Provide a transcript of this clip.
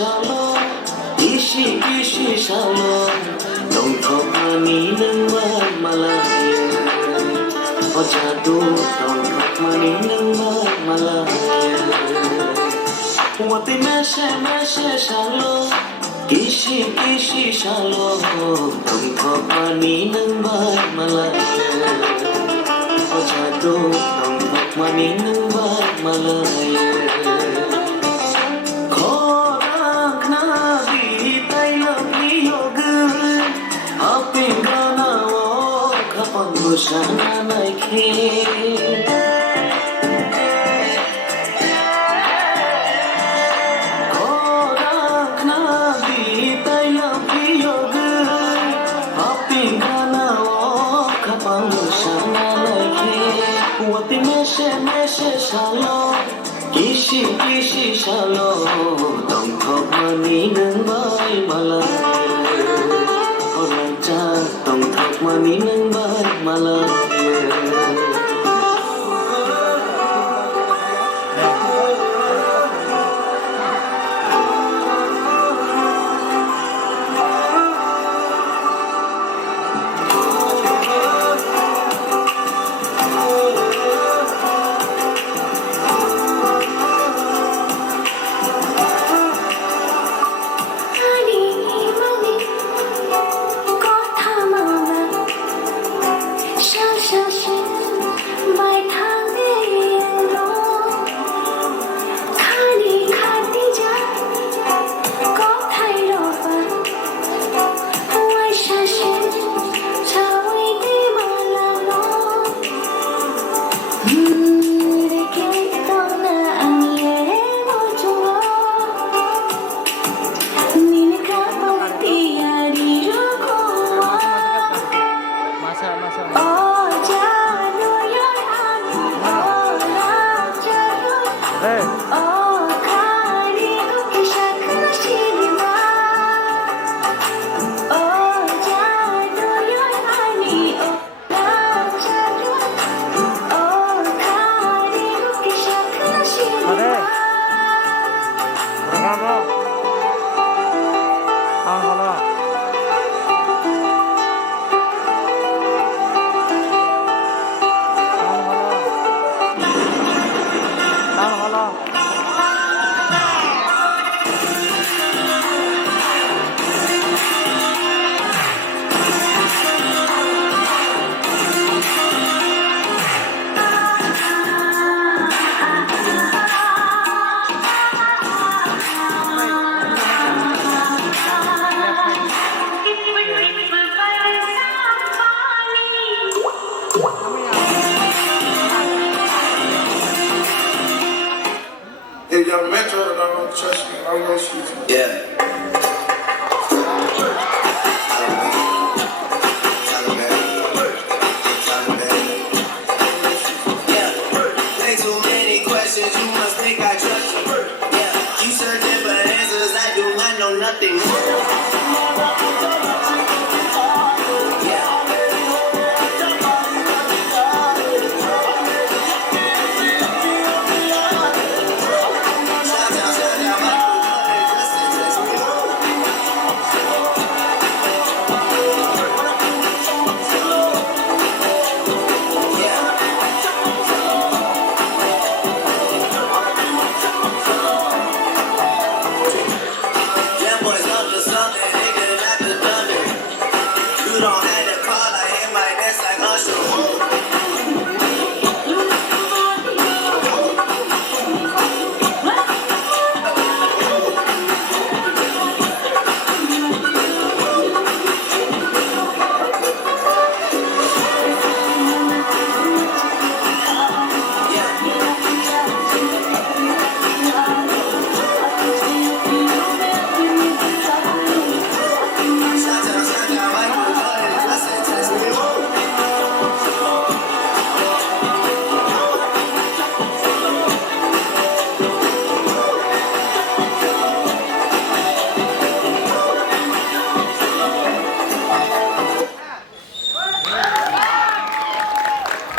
Chalo, ishi Chalo, don't talk money nang malaya. O jadu, don't talk money nang malaya. Wati meshe Chalo, ishi Chalo, don't talk money nang malaya. O jadu, don't talk money nang malaya. Sana naikhe Korak na bitay lang piyog Apingana o kapang sana naikhe Wati meshe Chalo Kishi Chalo Dong thok mani nang bay malay Orang cak dong thok mani nang bay malay If y'all mentor and I don't trust you, I'm gonna shoot you. Yeah. Way too many questions, you must think I trust you. Yeah. You searching for answers, I do, I know nothing.